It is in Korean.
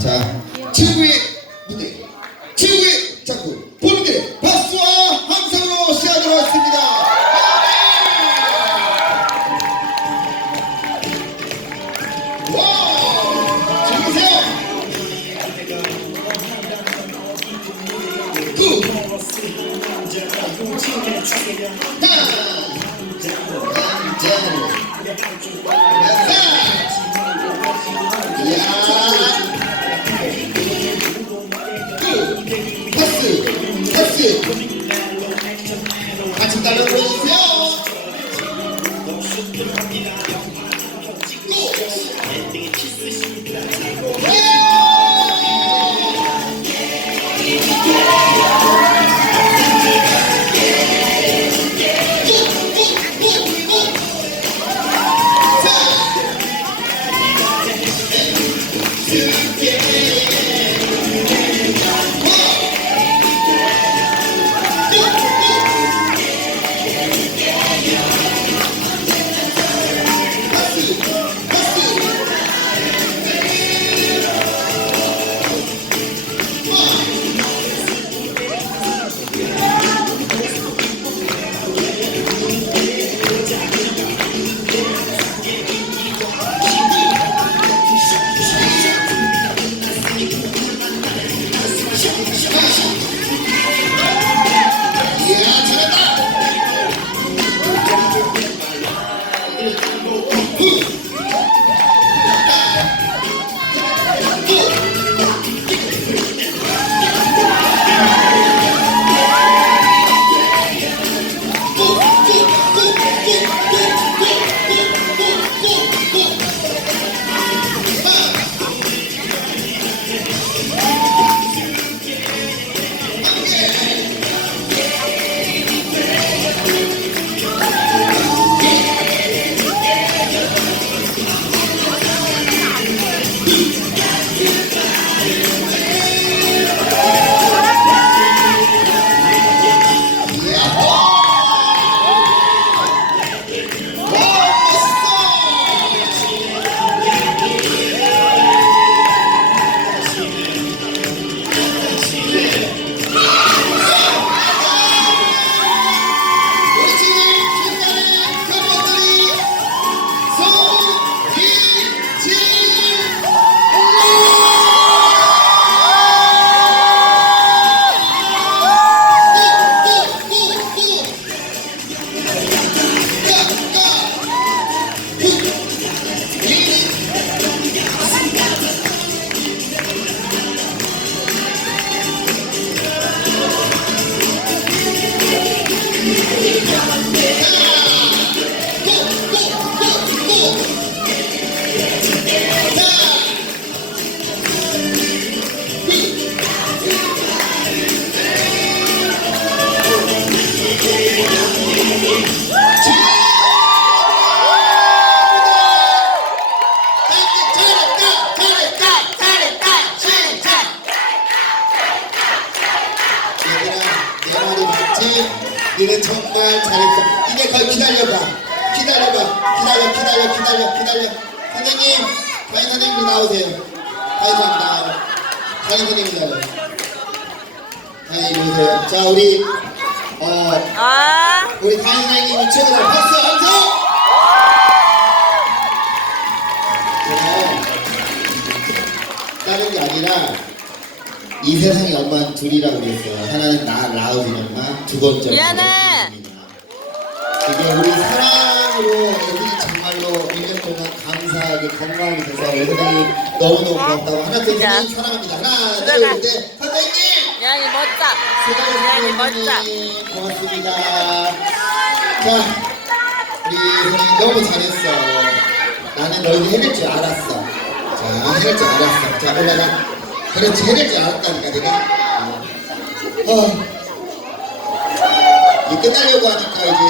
자, 최고의 무대, 최고의 작품, 본인들의 박수와 함성으로 시작하도록 하겠습니다. 와, 즐기세요. 같이 따라 불러주세요. 너는 정말 잘했어. 이제 거기 기다려. 선생님, 다인 선생님 나오세요. 다인 선생님 나와요. 다인 선생님 나와요. 다인 오세요. 자, 우리 우리 다인 선생님 최고다. 박수 함성. 다른 게 아니라 이 세상에 엄마는 둘이라고 그랬어요. 하나는 라우진 엄마, 두 번째 미안해. 이게 우리 사랑으로 애들이 정말로 1년 동안 감사하게 건강하게 돼서 애들이 너무너무 고맙다고 하나 둘 셋 사랑합니다. 하나 둘 셋 선생님! 미안이 멋져. 미안이 멋져. 수고하셨습니다. 고맙습니다. 자, 우리 선생님 너무 잘했어. 나는 너희들 해낼 줄 알았어. 자, 해낼 줄 알았어. 자, 올라가. 그렇지, 해낼 줄 알았다니까 내가. 이제 끝나려고 하니까 이제